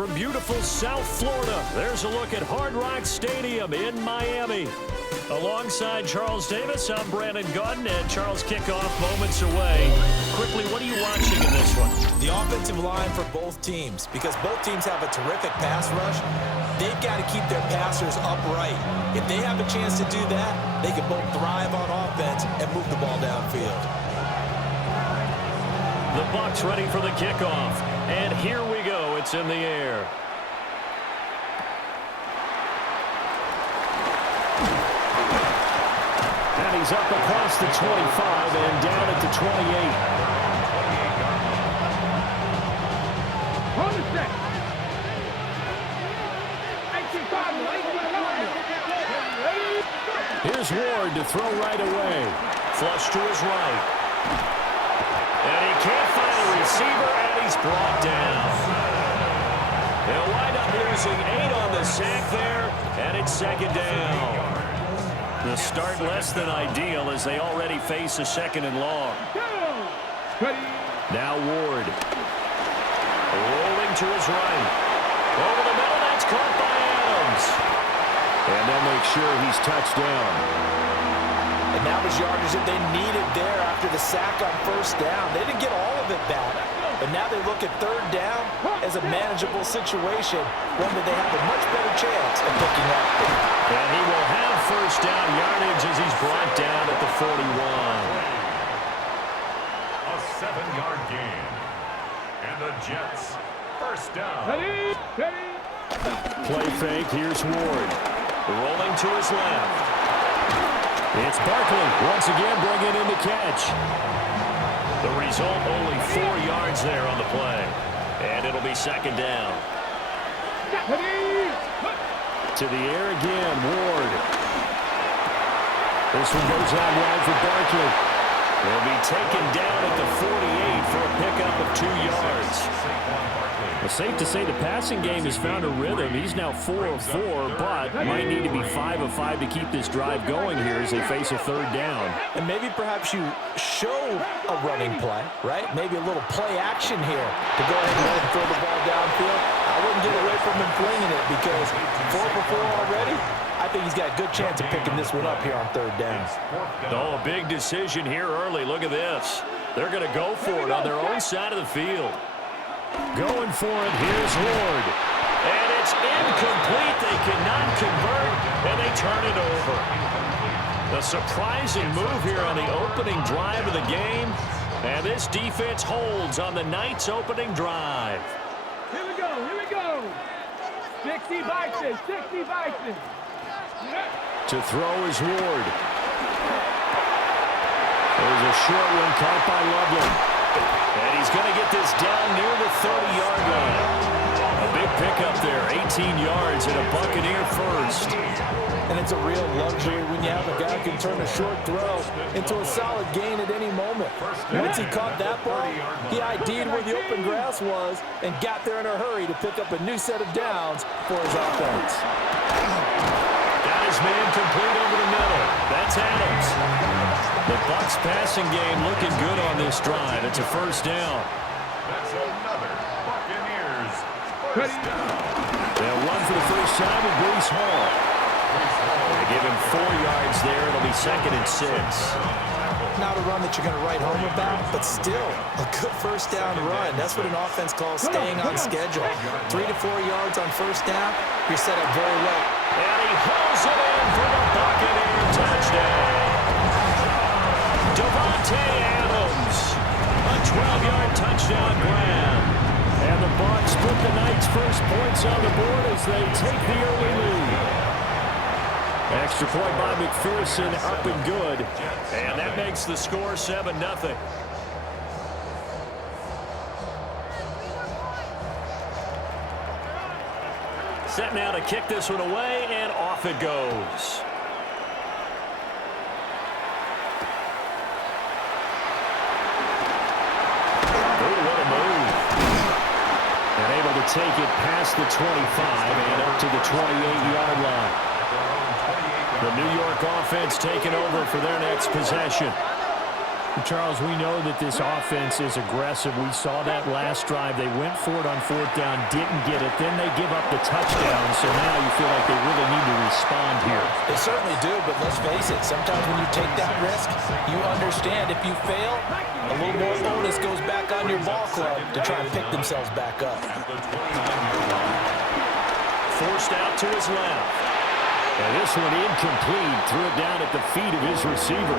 from beautiful South Florida. There's a look at Hard Rock Stadium in Miami. Alongside Charles Davis, I'm Brandon Gautin, and Charles, kickoff moments away. Quickly, what are you watching in this one? The offensive line for both teams, because both teams have a terrific pass rush. They've got to keep their passers upright. If they have a chance to do that, they can both thrive on offense and move the ball downfield. The Bucs ready for the kickoff, and here we go. It's in the air. And he's up across the 25 and down at the 28. Hold it set. Here's Ward to throw right away. Flush to his right. And he can't find a receiver, and he's brought down. They'll wind up losing 8 on the sack there, and it's second down. The start less than ideal as they already face a second and long. Now Ward. Rolling to his right. Over the middle, that's caught by Adams. And they'll make sure he's touched down. And that was yardage that they needed there after the sack on first down. They didn't get all of it back. But now they look at third down as a manageable situation, one that they have a much better chance of picking up. And he will have first down yardage as he's brought down at the 41. A 7-yard gain. And the Jets, first down. Play fake, here's Ward. Rolling to his left. It's Barkley once again bringing in the catch. The result, only 4 yards there on the play. And it'll be second down. To the air again, Ward. This one goes out wide for Barkley. He'll be taken down at the 48 for a pickup of 2 yards. It's safe to say the passing game has found a rhythm. He's now 4 of 4, but might need to be 5 of 5 to keep this drive going here as they face a third down. And maybe perhaps you show a running play, right? Maybe a little play action here to go ahead and throw the ball downfield. I wouldn't get away from him flinging it because 4 for 4 already. I think he's got a good chance of picking this one up here on third down. Oh, a big decision here early. Look at this. They're going to go for it on their own side of the field. Going for it, here's Ward. And it's incomplete. They cannot convert, and they turn it over. A surprising move here on the opening drive of the game. And this defense holds on the night's opening drive. Here we go, here we go. 60 Vikings, 60 Vikings. To throw is Ward. There's a short one caught by Loveland. And he's going to get this down near the 30-yard line. A big pickup there, 18 yards and a Buccaneer first. And it's a real luxury when you have a guy who can turn a short throw into a solid gain at any moment. Once he caught that ball, he ID'd where the open grass was and got there in a hurry to pick up a new set of downs for his offense. Got his man complete over the middle. That's Adams. The Bucs passing game looking good on this drive. It's a first down. That's another Buccaneers first down. They'll run for the first time with Breece Hall. They give him 4 yards there. It'll be second and 6. Not a run that you're going to write home about, but still a good first down run. That's what an offense calls staying on schedule. 3 to 4 yards on first down, you're set up very well. And he hauls it in for the Buccaneer touchdown. Davante Adams, a 12-yard touchdown grab. And the Bucs put the Knights' first points on the board as they take the early lead. Extra point by McPherson, up and good. And that makes the score 7-0. Set now to kick this one away, and off it goes. And able to take it past the 25 and up to the 28-yard line. The New York offense taking over for their next possession. Charles, we know that this offense is aggressive. We saw that last drive. They went for it on fourth down, didn't get it. Then they give up the touchdown, so now you feel like they really need to respond here. They certainly do, but let's face it, sometimes when you take that risk, you understand if you fail, a little more bonus goes back on your ball club to try and pick themselves back up. Forced out to his left. And this one incomplete. Threw it down at the feet of his receiver.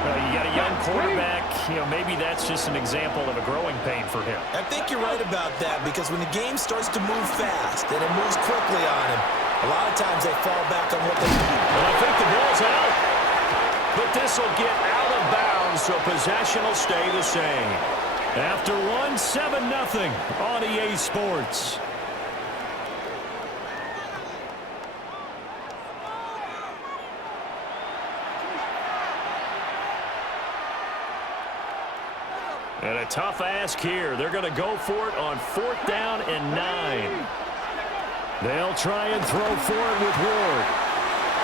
You got a young quarterback, maybe that's just an example of a growing pain for him. I think you're right about that because when the game starts to move fast and it moves quickly on him, a lot of times they fall back on what they do. And I think the ball's out. But this will get out of bounds, so possession will stay the same. After one, 7-0 on EA Sports. And a tough ask here. They're going to go for it on fourth down and 9. They'll try and throw for it with Ward.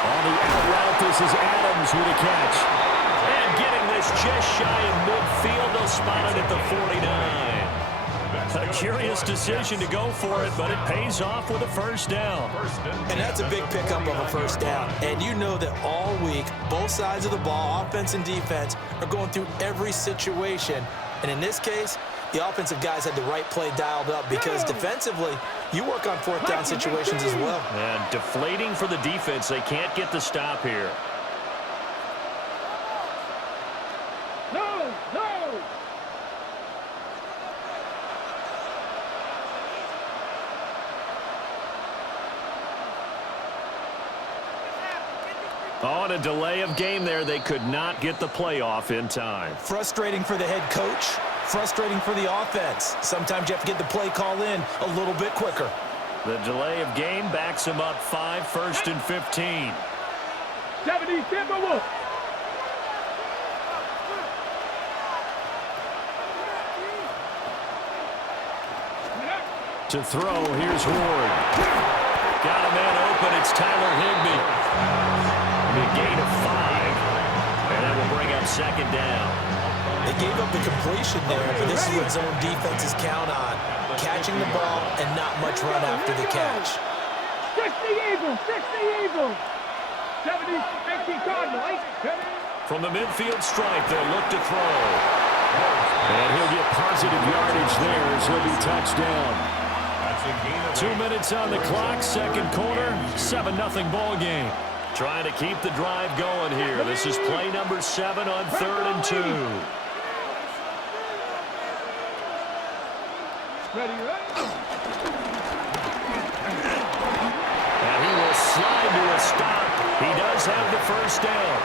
On the out route, this is Adams with a catch. And getting this just shy of midfield. They'll spot it at the 49. A curious decision to go for it, but it pays off with a first down. And that's a big pickup of a first down. And you know that all week, both sides of the ball, offense and defense, are going through every situation. And in this case, the offensive guys had the right play dialed up because defensively, you work on fourth down situations as well. And deflating for the defense. They can't get the stop here. No, no. On a delay of game there, they could not get the playoff in time. Frustrating for the head coach, frustrating for the offense. Sometimes you have to get the play call in a little bit quicker. The delay of game backs him up 5, 1st and 15. 70 Timberwolves. To throw, here's Ward. Got a man open, it's Tyler Higbee. A gain of 5, and that will bring up second down. They gave up the completion there, but this is what zone defenses count on. Catching the ball and not much run after the catch. 60 Eagles, 60 Eagles. 70 Cardinals. From the midfield stripe, they'll look to throw. And he'll get positive yardage there as he'll be touched down. 2 minutes on the clock, second quarter, 7-0 ball game. Trying to keep the drive going here. This is play number 7 on 3rd and 2. Ready, And he will slide to a stop. He does have the first down.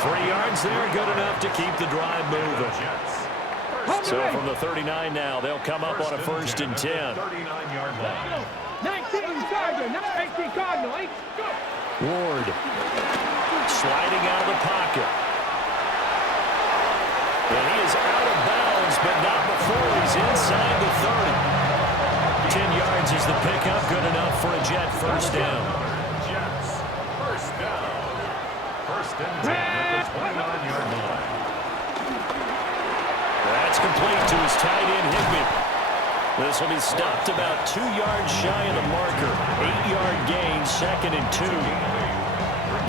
3 yards there, good enough to keep the drive moving. So from the 39 now, they'll come up on a 1st and 10. 39-yard line. 19 Cardinals, 19 Cardinals. Ward sliding out of the pocket. And he is out of bounds, but not before he's inside the 30. 10 yards is the pickup, good enough for a Jet first down. Jets, first down. 1st and 10 at the 29-yard line. That's complete to his tight end, Higbee. This will be stopped about 2 yards shy of the marker. 8-yard gain, 2nd and 2.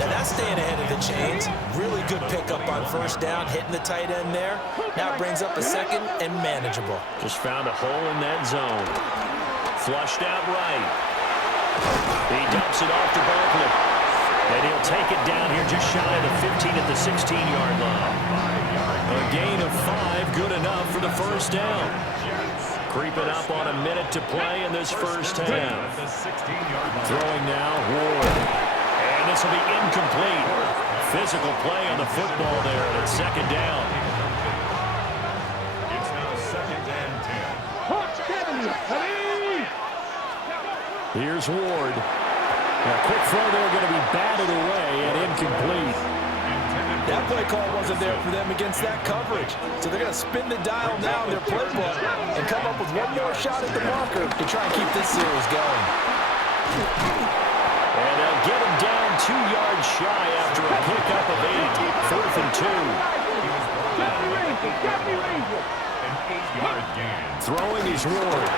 Now that's staying ahead of the chains. Really good pickup on first down, hitting the tight end there. Now it brings up a 2nd and manageable. Just found a hole in that zone. Flushed out right. He dumps it off to Barkley. And he'll take it down here just shy of the 15 at the 16-yard line. A gain of 5, good enough for the first down. Creeping up on a minute to play in this first half. Throwing now, Ward. And this will be incomplete. Physical play on the football there, and it's 2nd down. It's now 2nd and 10. Here's Ward. A quick throw there going to be batted away and incomplete. That play call wasn't there for them against that coverage. So they're going to spin the dial now in their playbook and come up with one more shot at the marker to try and keep this series going. And they'll get him down 2 yards shy after a pickup of 8. 4th and 2. An 8-yard gain. Throwing his Ward.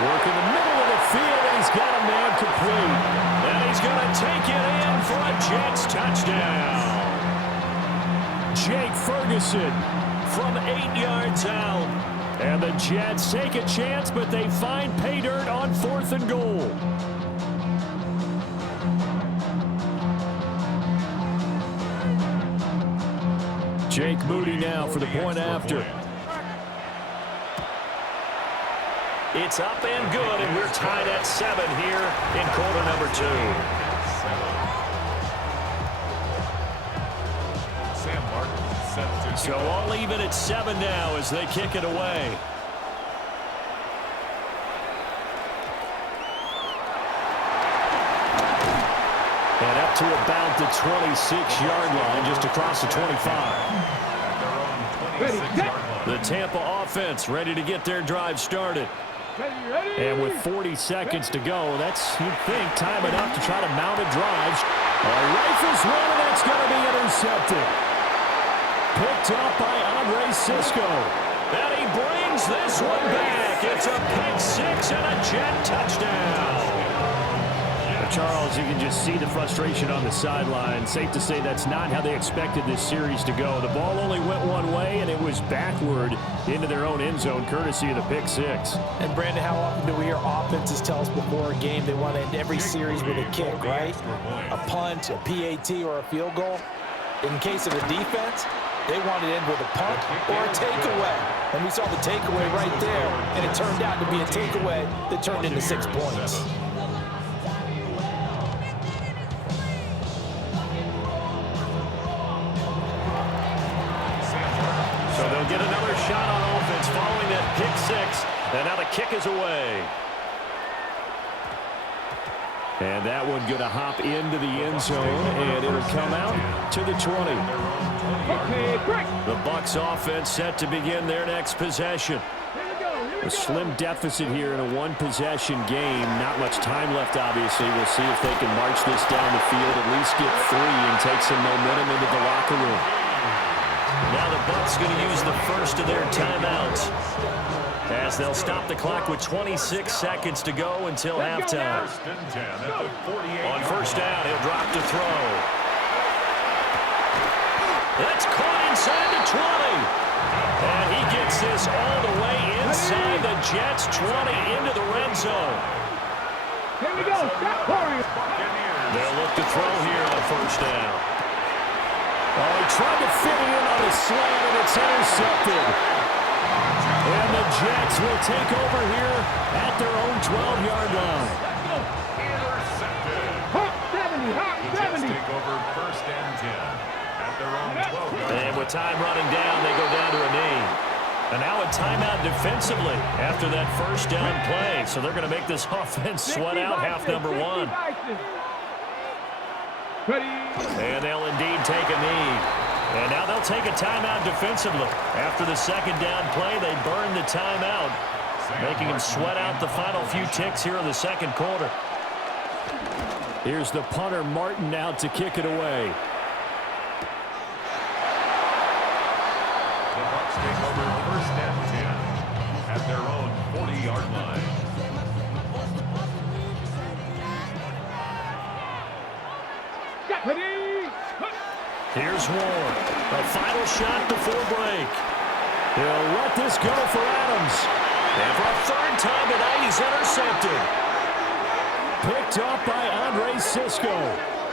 Work in the middle of the field, and he's got a man complete. And he's going to take it in for a Jets touchdown. Jake Ferguson from 8 yards out. And the Jets take a chance, but they find pay dirt on 4th and goal. Jake Moody now for the point after. It's up and good, and we're tied at 7 here in quarter number 2. So all even at 7 now as they kick it away. And up to about the 26-yard line, just across the 25. The Tampa offense ready to get their drive started. And with 40 seconds to go, that's, you'd think, time enough to try to mount a drive. Rifles one, and that's going to be intercepted. Picked up by Andre Sisco. And he brings this one back. It's a pick-6 and a Jet touchdown. Charles, you can just see the frustration on the sideline. Safe to say that's not how they expected this series to go. The ball only went one way, and it was backward into their own end zone, courtesy of the pick-6. And, Brandon, how often do we hear offenses tell us before a game they want to end every series with a kick, right? A punt, a PAT, or a field goal. In case of the defense, they want to end with a punt or a takeaway. And we saw the takeaway right there, and it turned out to be a takeaway that turned into 6 points. So they'll get another shot on offense following that pick-6. And now the kick is away. And that one going to hop into the end zone, and it'll come out to the 20. The Bucs offense set to begin their next possession. A slim deficit here in a one-possession game. Not much time left, obviously. We'll see if they can march this down the field, at least get 3 and take some momentum into the locker room. Now the Bucs going to use the first of their timeouts as they'll stop the clock with 26 seconds to go until halftime. On first down, he'll drop to throw. That's caught inside the 20. And he gets this all the way inside the Jets' 20 into the red zone. Here we go. Stop pouring. They'll look to throw here on first down. Oh, he tried to fit it in on a slant, and it's intercepted. And the Jets will take over here at their own 12-yard line. Intercepted. Hot 70, hot 70. Take over first and 10 at their own 12-yard line. And with time running down, they go down to a knee. And now a timeout defensively after that first down play. So they're going to make this offense sweat out half number 1. And they'll indeed take a knee. And now they'll take a timeout defensively. After the second down play, they burn the timeout, making them sweat out the final few ticks here in the second quarter. Here's the punter, Martin, out to kick it away. The Bucs take over first and 10 at their own 40-yard line. Here's Ward. A final shot before break. He'll let this go for Adams. And for a third time tonight, he's intercepted. Picked up by Andre Sisco.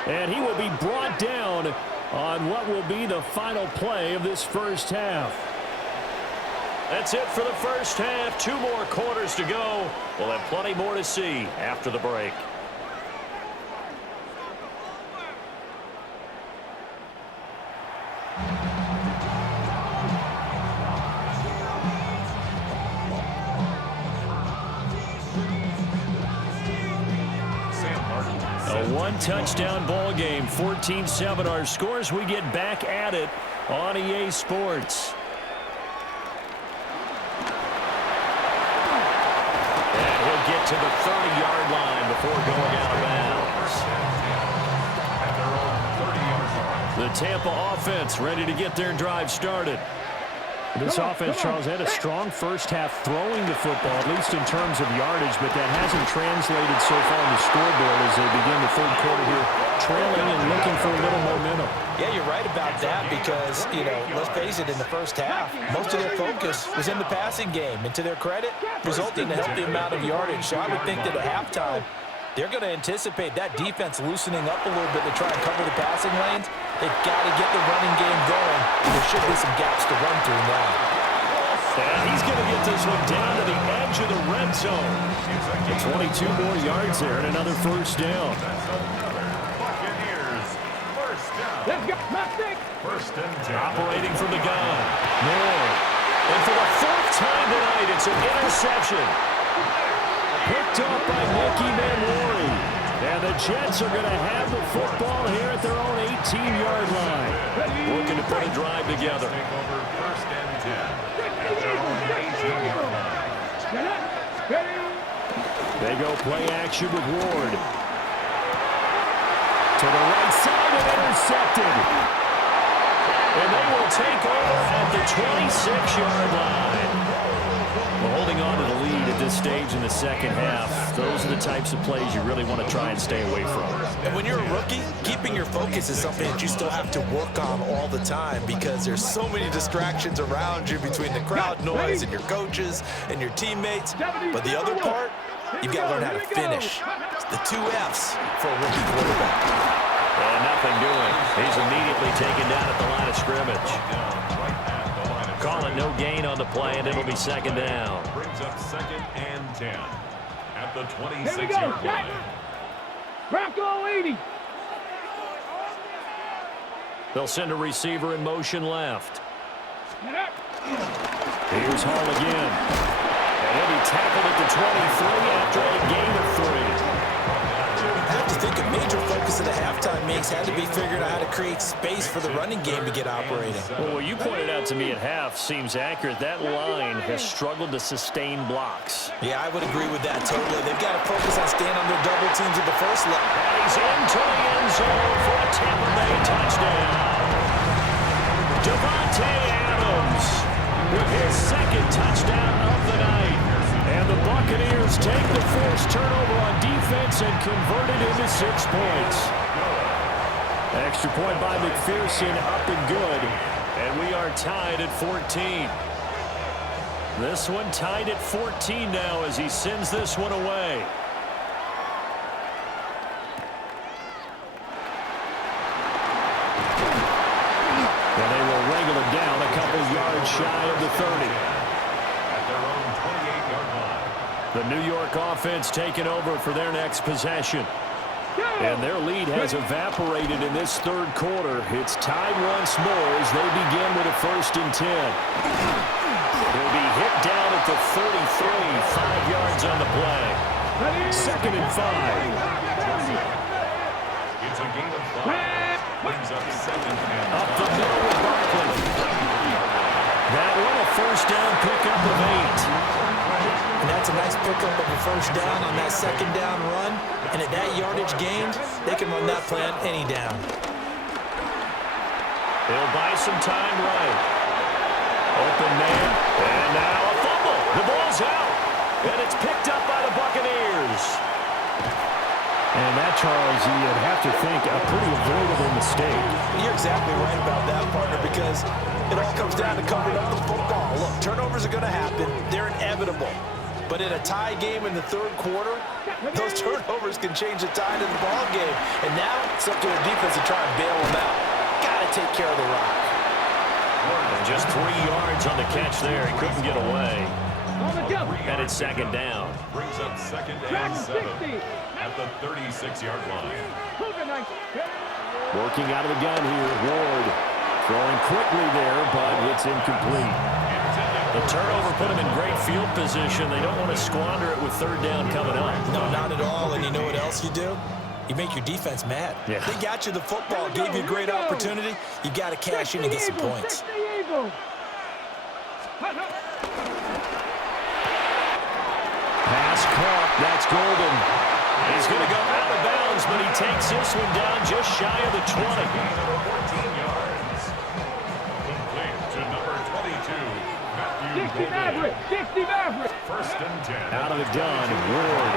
And he will be brought down on what will be the final play of this first half. That's it for the first half. 2 more quarters to go. We'll have plenty more to see after the break. A one-touchdown ball game, 14-7 our scores. We get back at it on EA Sports. And he'll get to the 30-yard line before going out of bounds. The Tampa offense ready to get their drive started. This offense, Charles, had a strong first half throwing the football, at least in terms of yardage, but that hasn't translated so far on the scoreboard as they begin the third quarter here, trailing and looking for a little momentum. Yeah, you're right about that because, let's face it, in the first half, most of their focus was in the passing game. And to their credit, resulted in a healthy amount of yardage. So I would think that at halftime, they're going to anticipate that defense loosening up a little bit to try and cover the passing lanes. They've got to get the running game going. There should be some gaps to run through now. And he's going to get this one down to the edge of the red zone. 22 more yards there and another first down. Buccaneers, first down. Let's go. First and 10. Operating from the gun. Moore. And for the fourth time tonight, it's an interception. Picked up by Nicky Manwari. And the Jets are going to have the football here at their own 18-yard line. Looking to put a drive together. Take over first and 10 at their own 18-yard line. They go play action with Ward. To the right side and intercepted. And they will take over at the 26-yard line. Well, holding on to the lead at this stage in the second half, those are the types of plays you really want to try and stay away from. And when you're a rookie, keeping your focus is something that you still have to work on all the time because there's so many distractions around you between the crowd noise and your coaches and your teammates. But the other part, you've got to learn how to finish. It's the 2 F's for a rookie quarterback. And nothing doing. He's immediately taken down at the line of scrimmage. Calling no gain on the play, and it'll be second down. Brings up second and 10 at the 26-yard line. Bronco 80. They'll send a receiver in motion left. Here's Hall again. And he'll be tackled at the 23 after a gain of 3. I have to think a major focus of the halftime mix had to be figuring out how to create space for the running game to get operating. Well, what you pointed out to me at half seems accurate. That line has struggled to sustain blocks. Yeah, I would agree with that totally. They've got to focus on staying on their double teams at the first level. And he's into the end zone for a Tampa Bay touchdown. Devontae Adams with his second touchdown of the night. And the Buccaneers take the forced turnover on defense and convert it into 6 points. Extra point by McPherson, up and good. And we are tied at 14. This one tied at 14 now as he sends this one away. And they will wrangle him down a couple yards shy of the 30. The New York offense taking over for their next possession. And their lead has evaporated in this third quarter. It's tied once more as they begin with a 1st and 10. He'll be hit down at the 33, 5 yards on the play. 2nd and 5. It's a gain of 5. Brings up 2nd and 5. Up the middle with Barkley. That one a 1st down pickup of 8. And that's a nice pickup of a 1st down on that 2nd down run. And at that yardage gained, they can run that play on any down. They'll buy some time right. Open man. And now a fumble. The ball's out. And it's picked up by the Buccaneers. And that, Charles, you'd have to think a pretty avoidable mistake. You're exactly right about that, partner, because it all comes down to covering up the football. Look, turnovers are going to happen. They're inevitable. But in a tie game in the third quarter, those turnovers can change the tide of the ball game. And now it's up to the defense to try and bail them out. Got to take care of the rock. And just 3 yards on the catch there. He couldn't get away. And it's 2nd down. Brings up 2nd and 7 at the 36-yard line. Working out of the gun here, Ward. Throwing quickly there, but it's incomplete. The turnover put them in great field position. They don't want to squander it with 3rd down coming up. No, not at all. And you know what else you do? You make your defense mad. Yeah. They got you the football, gave you a great opportunity. You got to cash in and get some points. Pass caught. That's Golden. He's going to go out of bounds, but he takes this one down just shy of the 20. 14 yards. Complete to number 22. 60 Maverick. 60 Maverick. First and 10. Out of the gun, Ward.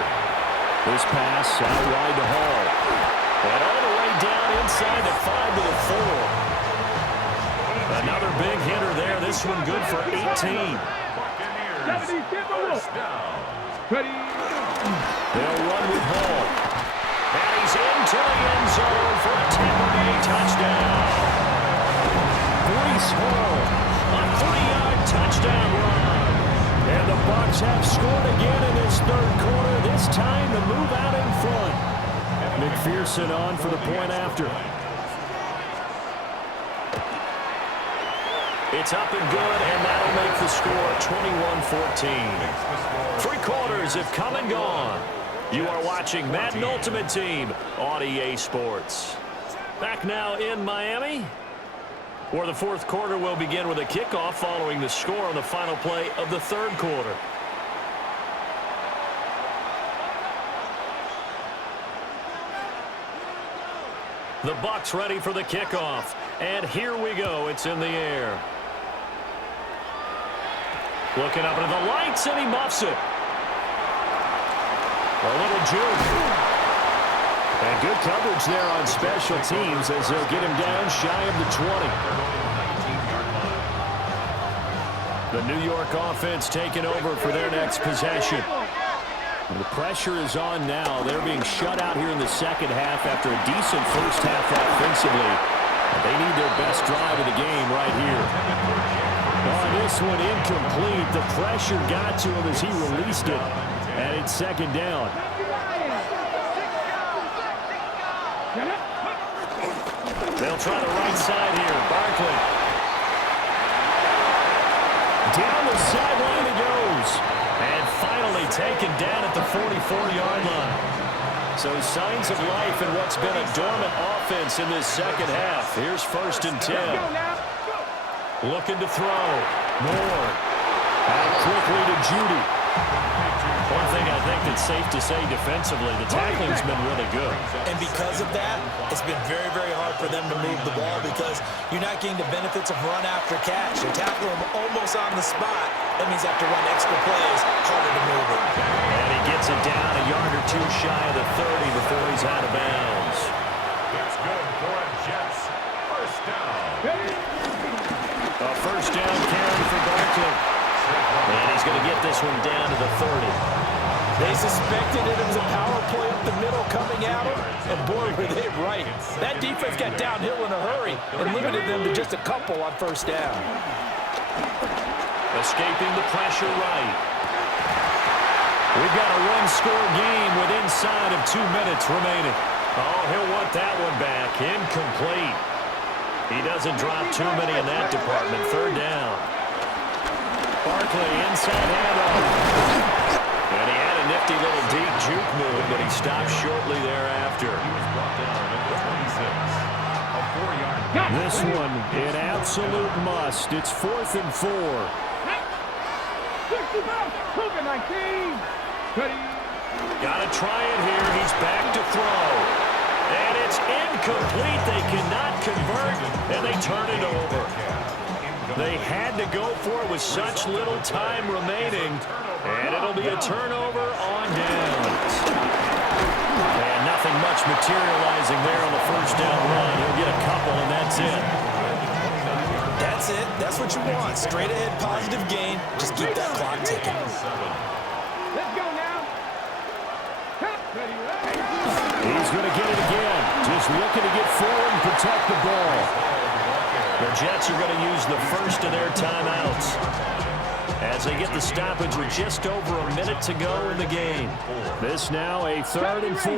This pass out wide to Hall. And all the way down inside the 5 to the 4. Another big hitter there. This one good for 18. Buccaneers. 70 First down. Ready. They'll run with Hall. And he's into the end zone for a Tampa Bay touchdown. Breece Hall, a 3-yard touchdown run. And the Bucs have scored again in this third quarter, this time to move out in front. McPherson on for the point after. It's up and good, and that'll make the score 21-14. 3 quarters have come and gone. You are watching Madden Ultimate Team on EA Sports. Back now in Miami, where the fourth quarter will begin with a kickoff following the score on the final play of the third quarter. The Bucs ready for the kickoff, and here we go. It's in the air. Looking up into the lights, and he muffs it. A little juke. And good coverage there on special teams as they'll get him down shy of the 20. The New York offense taking over for their next possession. The pressure is on now. They're being shut out here in the second half after a decent first half offensively. They need their best drive of the game right here. On this one, incomplete. The pressure got to him as he released it. And it's second down. They'll try the right side here. Barkley. Down the sideline it goes. And finally taken down at the 44-yard line. So signs of life in what's been a dormant offense in this second half. Here's first and 10. Looking to throw. Moore. Out quickly to Judy. One thing I think that's safe to say defensively, the tackling's been really good. And because of that, it's been very, very hard for them to move the ball because you're not getting the benefits of run after catch. You tackle them almost on the spot. That means you have to run extra plays, harder to move it. And he gets it down a yard or two shy of the 30 before he's out of bounds. It's good for a Jets. First down. A first down carry for Barkley. And he's going to get this one down to the 30. They suspected it was a power play up the middle coming at them, and boy, were they right. That defense got downhill in a hurry and limited them to just a couple on first down. Escaping the pressure right. We've got a one-score game with inside of 2 minutes remaining. Oh, he'll want that one back. Incomplete. He doesn't drop too many in that department. Third down. Barkley inside handoff. And he had a nifty little deep juke move, but he stopped shortly thereafter. He was brought down at the 26. A 4-yard. This one, an absolute must. It's 4th and 4. 19. Ready. Got to try it here. He's back to throw. And it's incomplete. They cannot convert, and they turn it over. They had to go for it with such little time remaining, and it'll be a turnover on downs. And nothing much materializing there on the first down run. He'll get a couple, and that's it. That's it. That's what you want. Straight ahead, positive gain. Just keep that clock ticking. Let's go now. He's going to get it again. Just looking to get forward and protect the ball. The Jets are going to use the first of their timeouts as they get the stoppage with just over a minute to go in the game. This now a 3rd and 4.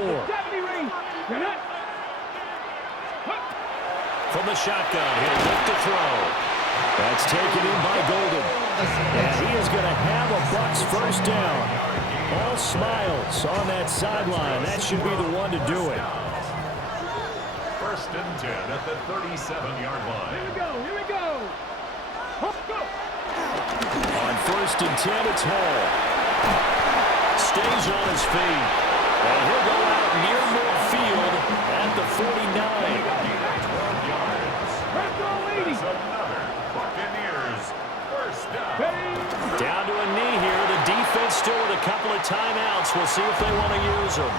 From the shotgun, he'll look to throw. That's taken in by Golden. And he is going to have a Bucs first down. All smiles on that sideline. That should be the one to do it. First and 10 at the 37-yard line. Here we go. Here we go. Go. On first and 10, it's Hall. Stays on his feet. And he'll go out near midfield at the 49. 12 yards. Let's go, ladies. That's another Buccaneers first down. Ready. timeouts. We'll see if they want to use them.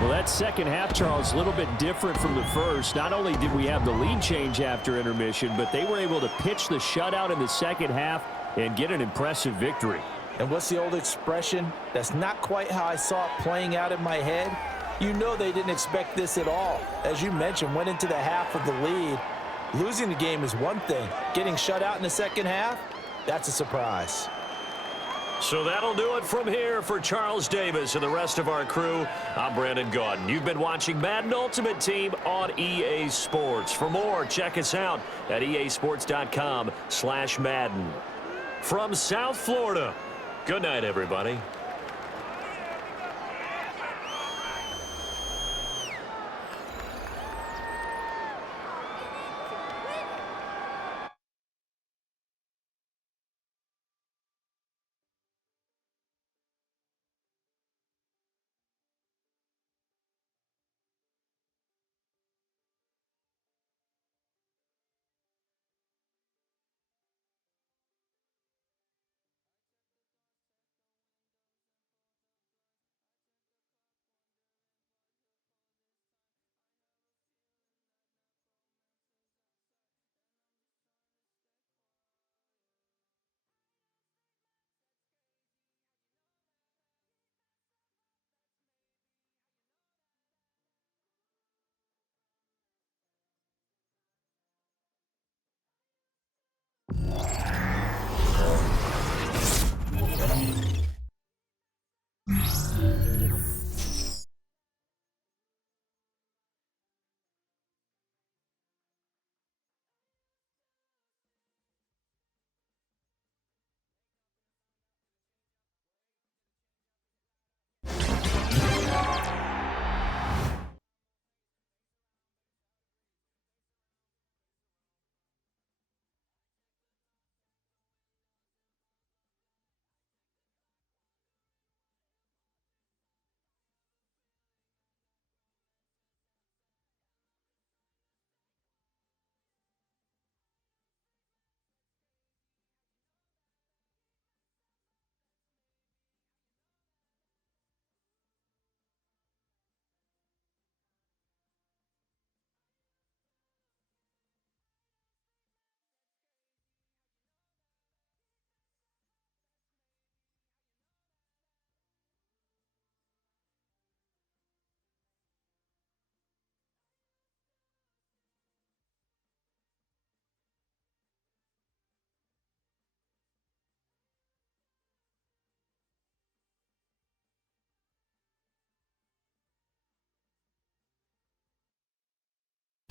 Well, that second half, Charles, a little bit different from the first. Not only did we have the lead change after intermission, but they were able to pitch the shutout in the second half and get an impressive victory. And what's the old expression? That's not quite how I saw it playing out in my head. You know they didn't expect this at all. As you mentioned, went into the half with the lead. Losing the game is one thing. Getting shut out in the second half, that's a surprise. So that'll do it from here for Charles Davis and the rest of our crew. I'm Brandon Gaudin. You've been watching Madden Ultimate Team on EA Sports. For more, check us out at easports.com/Madden. From South Florida, good night, everybody.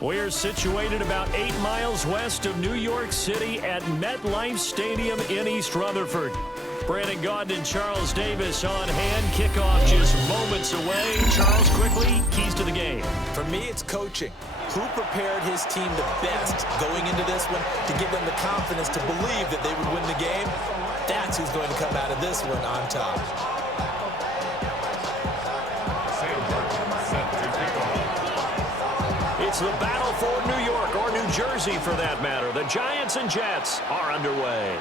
We're situated about 8 miles west of New York City at MetLife Stadium in East Rutherford. Brandon Gaudin and Charles Davis on hand. Kickoff just moments away. Charles, quickly, keys to the game. For me, it's coaching. Who prepared his team the best going into this one to give them the confidence to believe that they would win the game? That's who's going to come out of this one on top. It's the battle for New York, or New Jersey for that matter. The Giants and Jets are underway.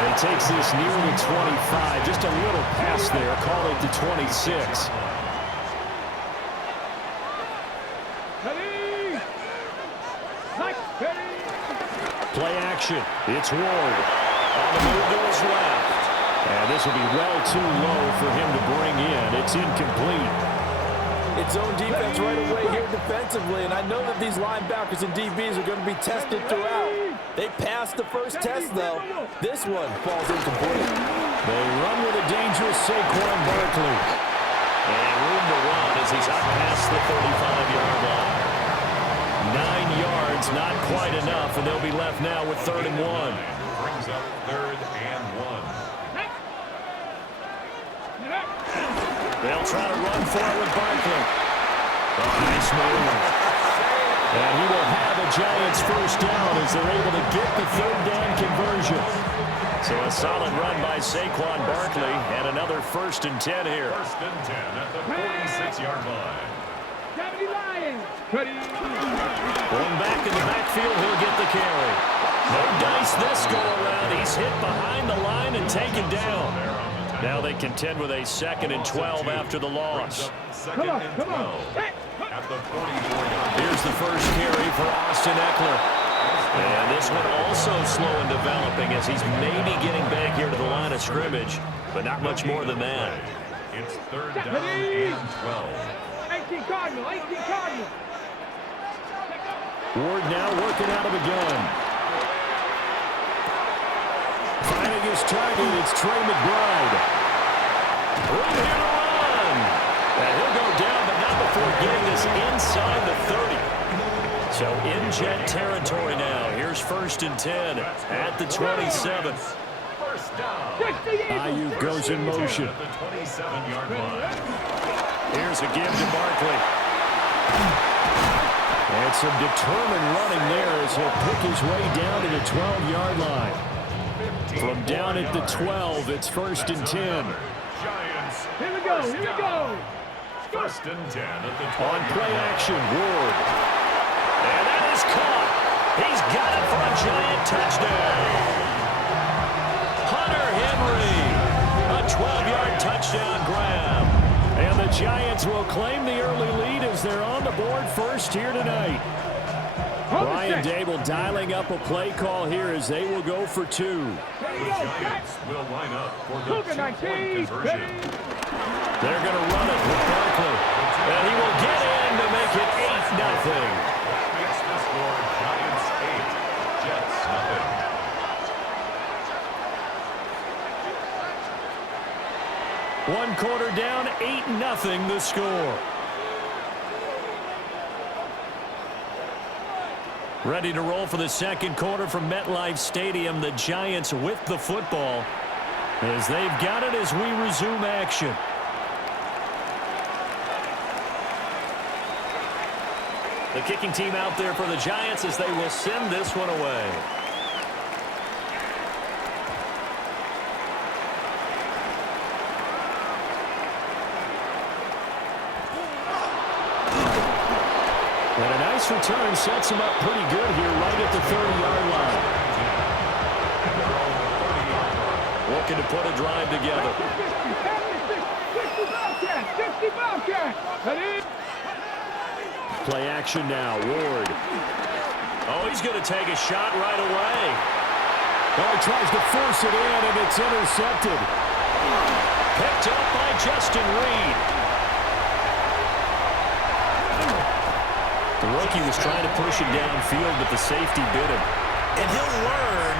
And he takes this near the 25. Just a little pass there. Call it the 26. Play action. It's Ward. On the move to his left. And this will be well too low for him to bring in. It's incomplete. It's zone defense right away here defensively, and I know that these linebackers and DBs are going to be tested throughout. They passed the first test, though. This one falls incomplete. They run with a dangerous Saquon Barkley. And room to run as he's up past the 35-yard line. 9 yards, not quite enough, and they'll be left now with 3rd and 1. Brings up 3rd and 1. They'll try to run for it with Barkley. Nice move. And he will have a Giants first down as they're able to get the 3rd down conversion. So a solid run by Saquon Barkley and another 1st and 10 here. 1st and 10 at the 46-yard line. Lions. Going back in the backfield, he'll get the carry. No dice this go-around. He's hit behind the line and taken down. Now they contend with a 2nd and 12 after the loss. Come on. At the 44-yard. Here's the first carry for Austin Eckler. And this one also slow in developing as he's maybe getting back here to the line of scrimmage, but not much more than that. It's 3rd down and 12. 18 Cardinal. Ward now working out of a gun. Finding his target, it's Trey McBride. Room here to run. And he'll go down, but not before getting this inside the 30. So in Jet territory now. Here's 1st and 10 at the 27. First down. Ayuk goes in motion. At the 27-yard line. Here's a give to Barkley. And some determined running there as he'll pick his way down to the 12-yard line. From down at the 12, it's 1st and 10. Giants. Here we go. 1st and 10 at the 20. On play action, Ward. And that is caught. He's got it for a Giant touchdown. Hunter Henry. A 12-yard touchdown grab. And the Giants will claim the early lead as they're on the board first here tonight. Brian Dable dialing up a play call here as they will go for 2. The Giants will line up for the two-point conversion. They're going to run it with Barkley. And he will get in to make it 8-0. That makes the score Giants 8, Jets nothing. One quarter down, 8-0 the score. Ready to roll for the second quarter from MetLife Stadium. The Giants with the football as they've got it as we resume action. The kicking team out there for the Giants as they will send this one away. And a nice return sets him up pretty good here right at the 30-yard line. Looking to put a drive together. 50 Bobcat. Play action now, Ward. Oh, he's going to take a shot right away. Oh, he tries to force it in, and it's intercepted. Picked up by Justin Reed. The rookie was trying to push it downfield, but the safety bit him. And he'll learn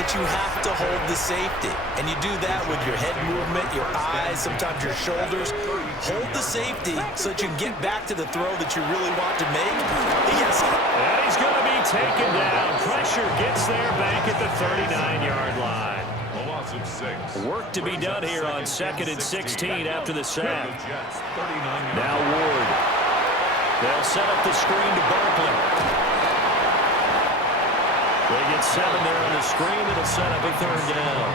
that you have to hold the safety. And you do that with your head movement, your eyes, sometimes your shoulders. Hold the safety so that you can get back to the throw that you really want to make. Yes. And he's going to be taken down. Pressure gets there back at the 39-yard line. A loss of 6. Work to be done here on 2nd and 16 after the sack. The Jets 39-yard Now Ward. They'll set up the screen to Barkley. They get 7 there on the screen. It'll set up a 3rd down.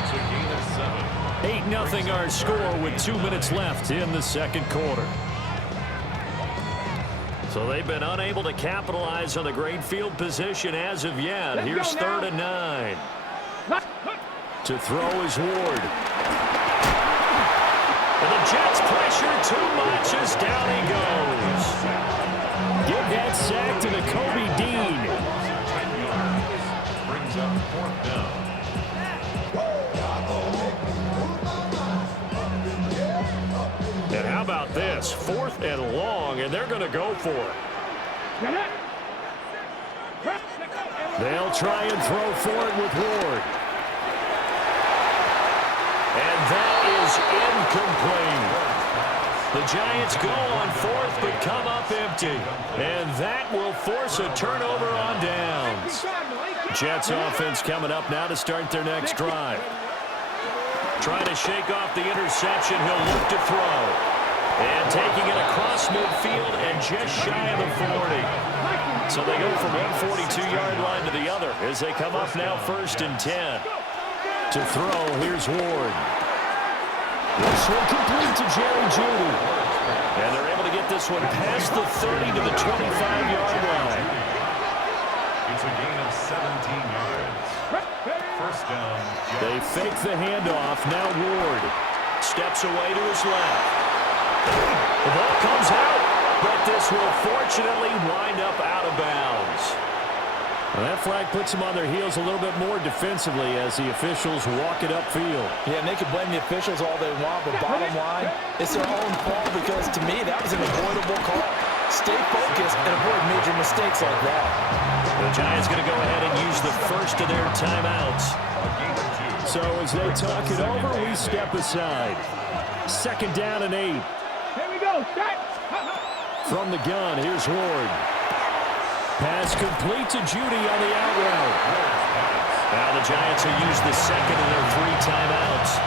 It's a gain of 7. 8-0 our score with 2 minutes left in the second quarter. So they've been unable to capitalize on the great field position as of yet. Here's 3rd and 9. To throw is Ward. And the Jets pressure too much as down he goes. Give that sack to the Kobe Dean. Brings up 4th down. And how about this? 4th and long, and they're going to go for it. They'll try and throw for it with Ward. And that is incomplete. The Giants go on 4th but come up empty. And that will force a turnover on downs. Jets offense coming up now to start their next drive. Trying to shake off the interception, he'll look to throw. And taking it across midfield and just shy of the 40. So they go from one 42-yard line to the other as they come up now 1st and 10. To throw, here's Ward. This will complete to Jerry Jeudy. And get this one past the 30 to the 25-yard line. It's a gain of 17 yards. First down. They fake the handoff. Now Ward steps away to his left. The ball comes out, but this will fortunately wind up out of bounds. Well, that flag puts them on their heels a little bit more defensively as the officials walk it upfield. Yeah, and they can blame the officials all they want, but bottom line, it's their own fault because, to me, that was an avoidable call. Stay focused and avoid major mistakes like that. The Giants going to go ahead and use the first of their timeouts. So as they talk it over, we step aside. Second down and 8. Here we go. Set. From the gun, here's Ward. Pass complete to Judy on the out route. Now the Giants will use the second of their 3 timeouts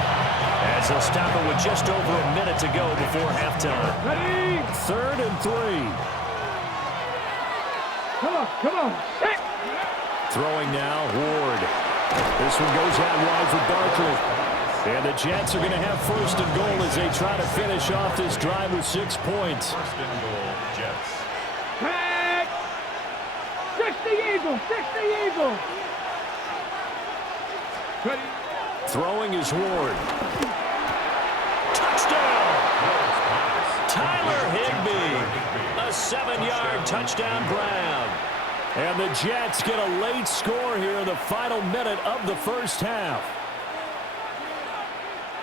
as they'll stop it with just over a minute to go before halftime. Ready. 3rd and 3. Come on, come on. Set. Throwing now, Ward. This one goes out wide for Barkley. And the Jets are going to have 1st and goal as they try to finish off this drive with 6 points. 1st and goal, Jets. Back. 60 Eagles. 60 Eagles. Ready. Throwing is Ward. Touchdown! Tyler Higbee. A 7-yard touchdown Brown. And the Jets get a late score here in the final minute of the first half.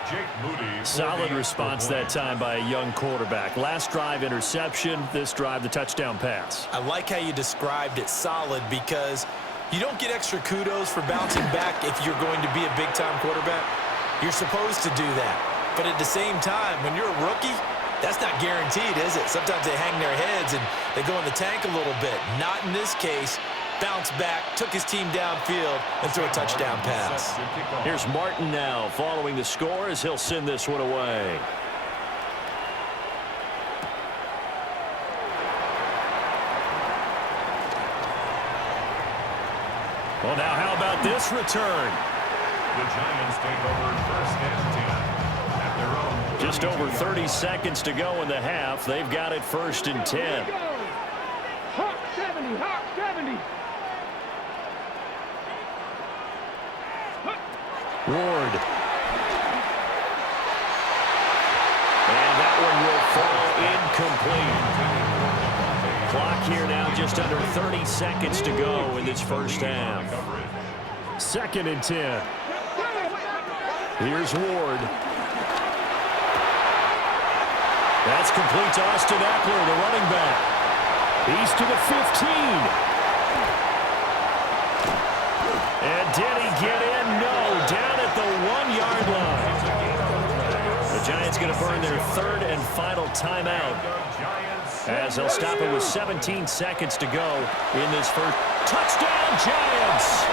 Jake Moody. Solid response that time by a young quarterback. Last drive interception, this drive the touchdown pass. I like how you described it solid because you don't get extra kudos for bouncing back if you're going to be a big-time quarterback. You're supposed to do that. But at the same time, when you're a rookie, that's not guaranteed, is it? Sometimes they hang their heads and they go in the tank a little bit. Not in this case. Bounce back, took his team downfield, and threw a touchdown pass. Here's Martin now following the score as he'll send this one away. Well, now how about this return? The Giants take over 1st and 10 at their own. Just over 30 seconds to go in the half. They've got it 1st and 10. Hawk 70. Hawk 70. Ward. And that one will fall incomplete. Clock here now just under 30 seconds to go in this first half. 2nd and 10. Here's Ward. That's complete to Austin Eckler, the running back. He's to the 15. And did he get in? No. Down at the 1-yard line. The Giants going to burn their 3rd and final timeout as they'll stop it with 17 seconds to go in this first. Touchdown, Giants!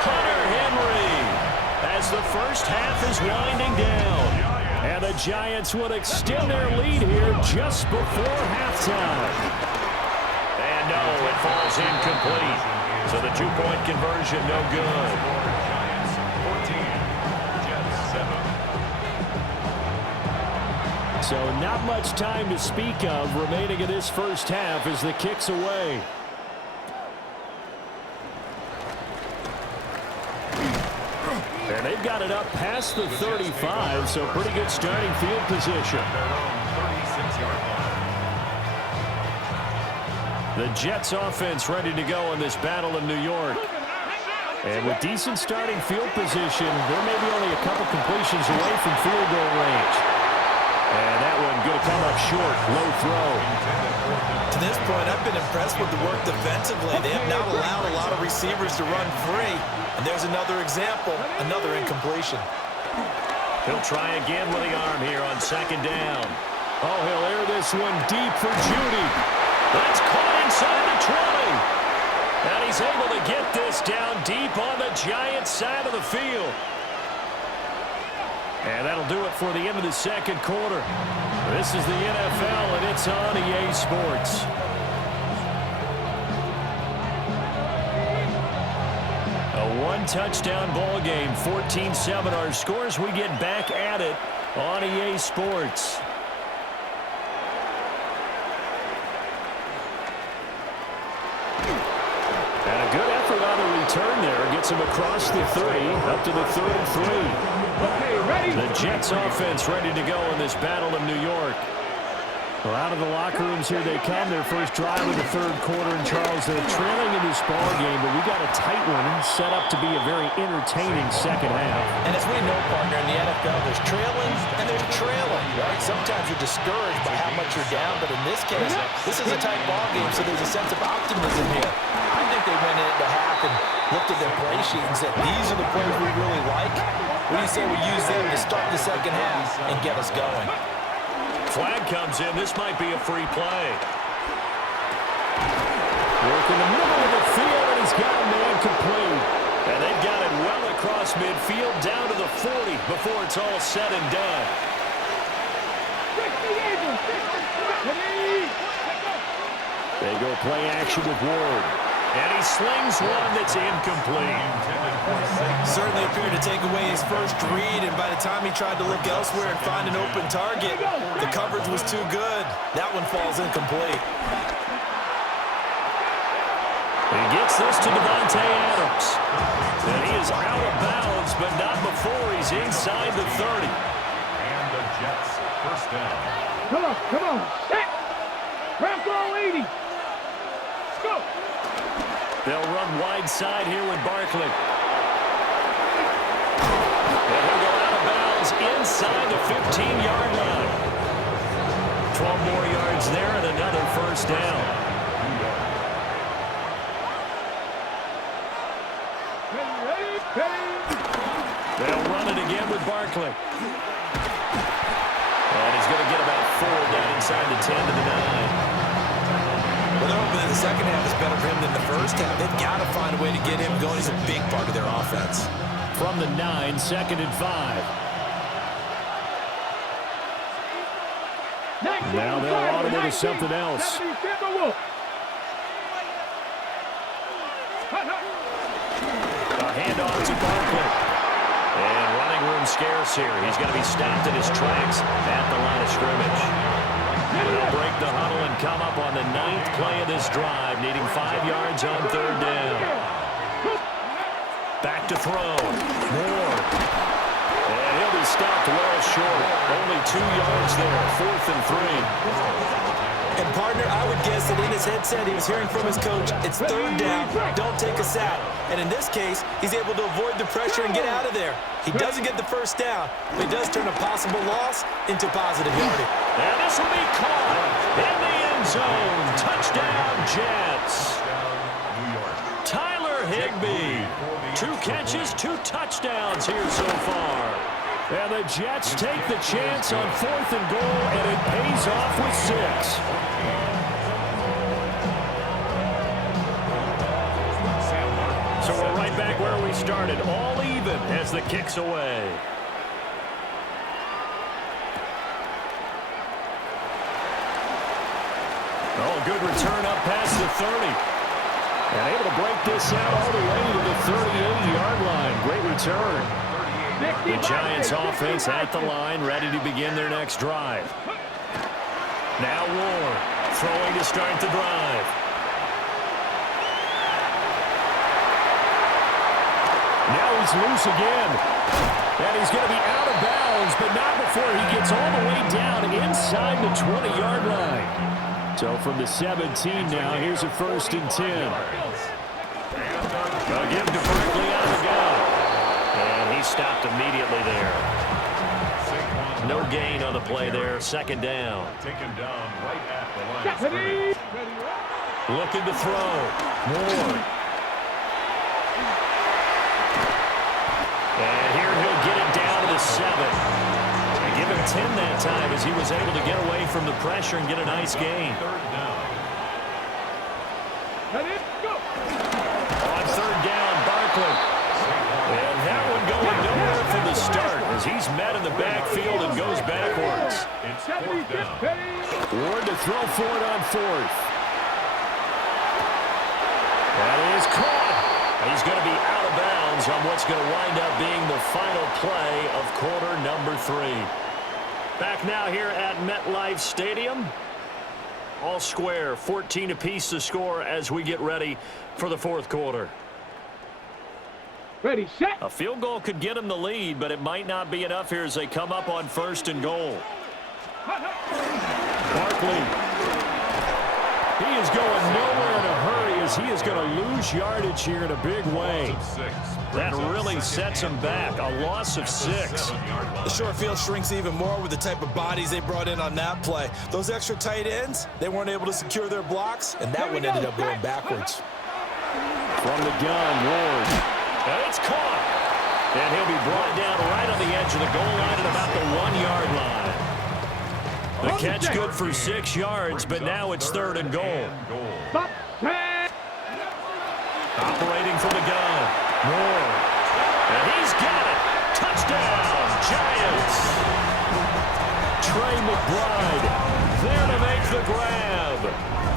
Hunter Henry as the first half is winding down. And the Giants would extend their lead here just before halftime. And no, it falls incomplete. So the 2-point conversion, no good. Giants 14, Jets 7. So not much time to speak of remaining in this first half as the kick's away. And they've got it up past the 35, so pretty good starting field position. The Jets offense ready to go in this battle in New York. And with decent starting field position, they're maybe only a couple completions away from field goal range. And that one going to come up short, low throw. To this point, I've been impressed with the work defensively. They have not allowed a lot of receivers to run free. And there's another example, another incompletion. He'll try again with the arm here on 2nd down. Oh, he'll air this one deep for Judy. That's caught inside the 20. And he's able to get this down deep on the Giants side of the field. And that'll do it for the end of the 2nd quarter. This is the NFL, and it's on EA Sports. A one-touchdown ball game, 14-7 our scores. We get back at it on EA Sports. him across the 30, up to the 33. Okay, ready? The Jets offense ready to go in this battle of New York. Well, out of the locker rooms here they come. Their first drive of the third quarter. And, Charles, they're trailing in this ball game, but we got a tight one set up to be a very entertaining second half. And as we know, partner, in the NFL, there's trailing and there's trailing, right? Sometimes you're discouraged by how much you're down, but in this case, this is a tight ball game, so there's a sense of optimism here. I think they went into half and looked at their play sheet and said, these are the plays we really like. What do you say we use them to start the second half and get us going? Flag comes in. This might be a free play. Work in the middle of the field, and he's got a man complete. And they've got it well across midfield down to the 40 before it's all said and done. They go play action with Ward. And he slings one that's incomplete. Certainly appeared to take away his first read, and by the time he tried to look elsewhere and find an open target, the coverage was too good. That one falls incomplete. He gets this to Devontae Adams. And he is out of bounds, but not before he's inside the 30. And the Jets first down. Come on, come on. Set. Grab goal 80. Let's go. They'll run wide side here with Barkley. And he'll go out of bounds inside the 15-yard line. 12 more yards there and another first down. They'll run it again with Barkley. And he's going to get about 4 down inside the 10 to the 9. Well, they're hoping that the second half is better for him than the first half. They've got to find a way to get him going. He's a big part of their offense. From the 9, 2nd and 5. Now they'll automate to something else. A handoff to Barkley. And running room scarce here. He's going to be stopped in his tracks at the line of scrimmage. They'll break the huddle and come up on the 9th play of this drive, needing 5 yards on 3rd down. Back to throw. Moore. And he'll be stopped well short. Only 2 yards there, 4th and 3. And, partner, I would guess that in his headset he was hearing from his coach, it's 3rd down, don't take us out. And in this case, he's able to avoid the pressure and get out of there. He doesn't get the first down, but he does turn a possible loss into positive yardage. And this will be caught in the end zone. Touchdown, Jets. Tyler Higbee. 2 catches, 2 touchdowns here so far. And the Jets take the chance on 4th and goal, and it pays off with 6. So we're right back where we started, all even as the kick's away. Oh, good return up past the 30. And able to break this out all the way to the 38-yard line. Great return. The Giants offense at the line, ready to begin their next drive. Now Ward throwing to start the drive. Now he's loose again. And he's going to be out of bounds, but not before he gets all the way down inside the 20-yard line. So from the 17 now, here's a 1st and 10. They'll give to Barkley out of the gun. And he stopped immediately there. No gain on the play there. 2nd down. Take him down right at the line of scrimmage. Looking to throw. Moore. And here he'll get it down to the 7. They give him 10 that time as he was able to get away from the pressure and get a nice gain. 3rd down. On 3rd down, Barkley. And that one going nowhere from the start as he's met in the backfield and goes backwards. It's 4th down. Ward to throw for it on 4th. That is caught. He's going to be out of bounds on what's going to wind up being the final play of quarter number 3. Back now here at MetLife Stadium. All square, 14 apiece to score as we get ready for the 4th quarter. Ready, set. A field goal could get them the lead, but it might not be enough here as they come up on 1st and goal. Barkley. He is going nowhere in a hurry as he is going to lose yardage here in a big way. That really sets him back. A loss of 6. The short field shrinks even more with the type of bodies they brought in on that play. Those extra tight ends, they weren't able to secure their blocks, and that one ended up going backwards. From the gun, Ward. And it's caught. And he'll be brought down right on the edge of the goal line at about the 1-yard line. The catch good for 6 yards, but now it's 3rd and goal. Operating from the gun. Moore. And he's got it. Touchdown, Giants. Trey McBride there to make the grab.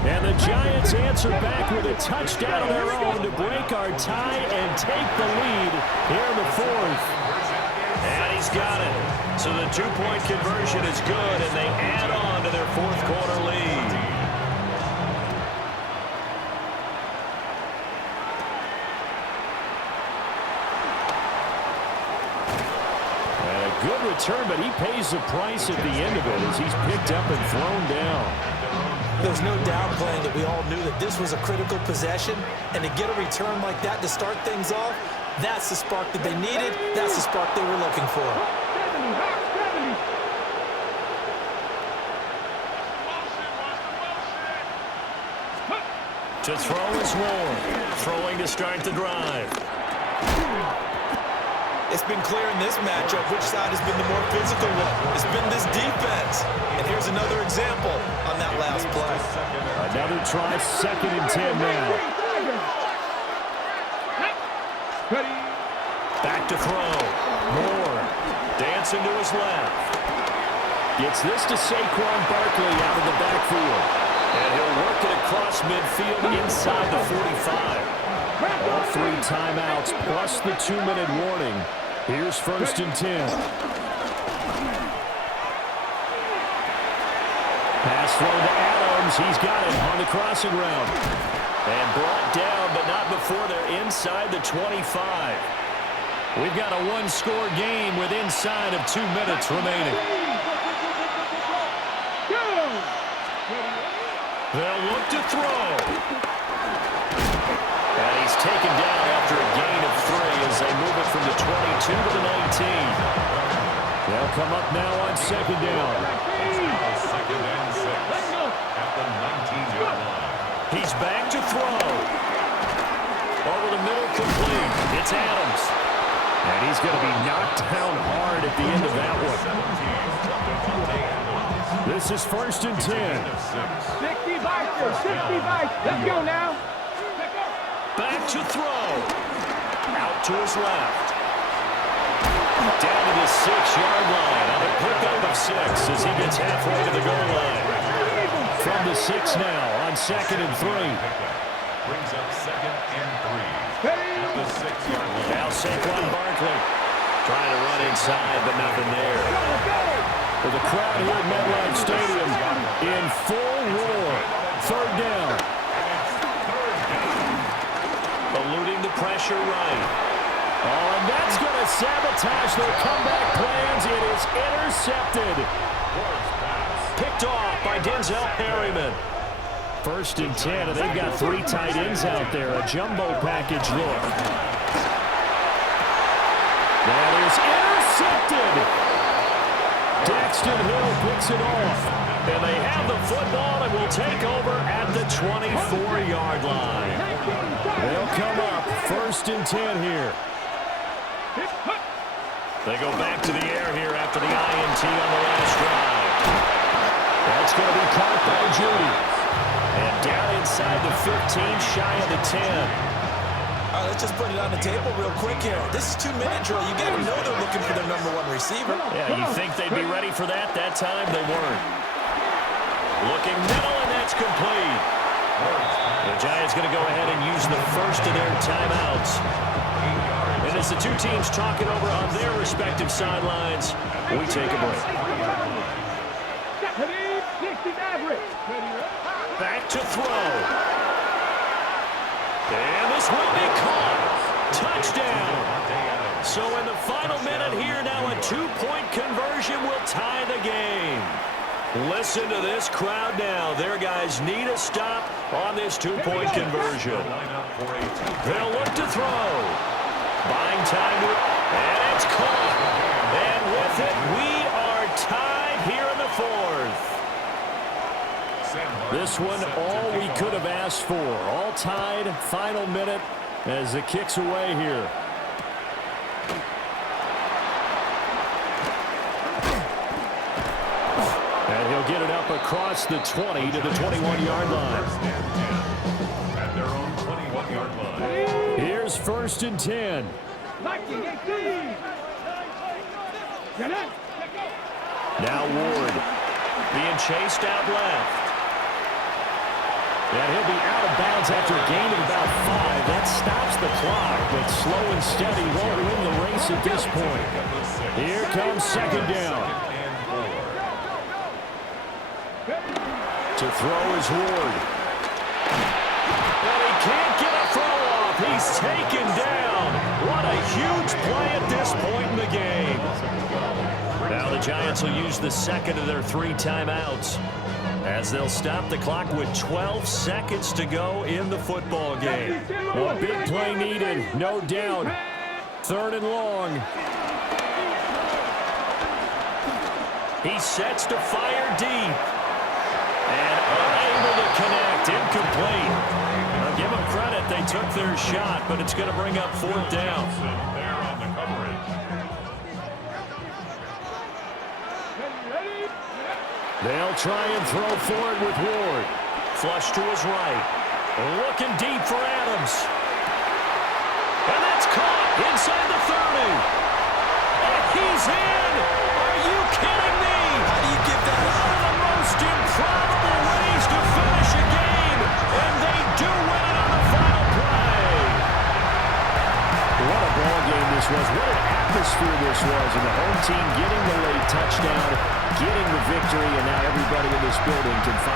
And the Giants answer back with a touchdown of their own to break our tie and take the lead here in the 4th. And he's got it. So the 2-point conversion is good, and they add on to their 4th quarter lead. And a good return, but he pays the price at the end of it as he's picked up and thrown down. There's no downplaying that we all knew that this was a critical possession, and to get a return like that to start things off, that's the spark that they needed. That's the spark they were looking for. To throw is Ward. Throwing to start the drive. It's been clear in this matchup which side has been the more physical one. It's been this defense. And here's another example on that last play. Another try, 2nd and 10 now. Back to throw. Moore dancing to his left. Gets this to Saquon Barkley out of the backfield. And he'll work it across midfield inside the 45. All 3 timeouts plus the 2-minute warning. Here's 1st and 10. Pass throw to Adams. He's got it on the crossing route. And brought down, but not before they're inside the 25. We've got a 1-score game with inside of 2 minutes remaining. They'll look to throw. And he's taken down after a gain of 3 as they move it from the 22 to the 19. They'll come up now on 2nd down. 2nd and 6 at the 19-yard line. He's back to throw. Over the middle, complete. It's Adams. And he's going to be knocked down hard at the end of that one. This is 1st and 10. 60 bikers, 60 bikes. Let's go now. Back to throw. Out to his left. Down to the 6-yard line on a pickup of 6 as he gets halfway to the goal line. From the 6 now on 2nd and 3. Brings up 2nd and 3 at the 6-yard line. Now Saquon Barkley trying to run inside, but nothing there. For the crowd here at MetLife Stadium in full roar. 3rd down. Eluding the pressure right. Oh, and that's going to sabotage their comeback plans. It is intercepted. Picked off by Denzel Perryman. 1st and 10, and they've got 3 tight ends out there. A jumbo package look. That is intercepted. Daxton Hill picks it off. And they have the football and will take over at the 24-yard line. They'll come up 1st and 10 here. They go back to the air here after the INT on the last drive. That's going to be caught by Judy. And down inside the 15, shy of the 10. All right, let's just put it on the table real quick here. This is 2-minute drill. You got to know they're looking for their #1 receiver. Yeah, you think they'd be ready for that? That time they weren't. Looking middle, and that's complete. The Giants going to go ahead and use the first of their timeouts. And as the 2 teams talk it over on their respective sidelines, we take a break. Back to throw. And this will be caught. Touchdown. So in the final minute here, now a 2-point conversion will tie the game. Listen to this crowd now. Their guys need a stop on this 2-point conversion. They'll look to throw. Buying time, and it's caught. And with it, we are tied here in the fourth. This one, all we could have asked for. All tied, final minute as the kick's away here. And he'll get it up across the 20 to the 21-yard line. At their own 21-yard line. Here's 1st and 10. Now Ward being chased out left. And he'll be out of bounds after a gain of about 5. That stops the clock, but slow and steady won't win the race at this point. Here comes 2nd down. To throw is Ward. And he can't get a throw off. He's taken down. What a huge play at this point in the game. Now the Giants will use the second of their 3 timeouts as they'll stop the clock with 12 seconds to go in the football game. A big play needed, no doubt. 3rd and long. He sets to fire deep. And unable to connect, incomplete. I'll give them credit, they took their shot, but it's going to bring up 4th down. There on the coverage. They'll try and throw for it with Ward. Flush to his right. Looking deep for Adams. And that's caught inside the 30. And he's in. Are you kidding me? How do you give that up? One of the most improbable ways to finish a game. And they do win it on the final play. What a ball game this was. What an atmosphere this was. And the home team getting the late touchdown, getting the victory, and now everybody in this building can find